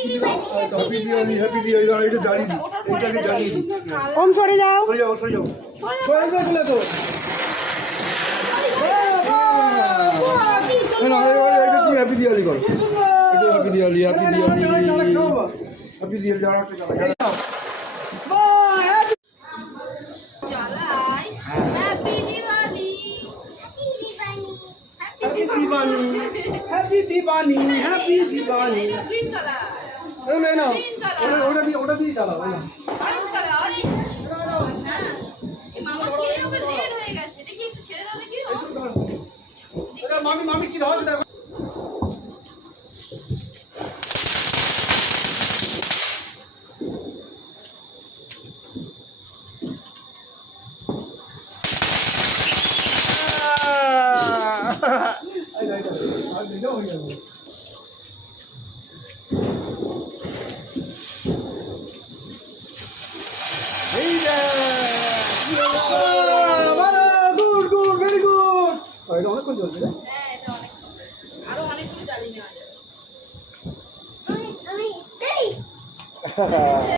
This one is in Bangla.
হ্যাপি দিওয়ালি এটা জানি এটাকে জানি ওম সরে যাও সরে যাও চলে তো তুমি হ্যাপি দিওয়ালি করো হ্যাপি দিওয়ালি যাও Happy Diwali. No. ওটা দিয়ে চালাও না। অরেঞ্জ কালার অরেঞ্জ হ্যাঁ এই মামা কি ওকে রেড হয়ে গেছে দেখি একটু ছেড়ে দাও দেখি এটা মামি কি দাও দেখো আর দিও হয়ে যাবে এই যে ভালো গুড ভেরি গুড এটা অনেকক্ষণ চলছে রে হ্যাঁ এটা অনেক আরো অনেকগুলো জ্বালিয়ে নেওয়া যাবে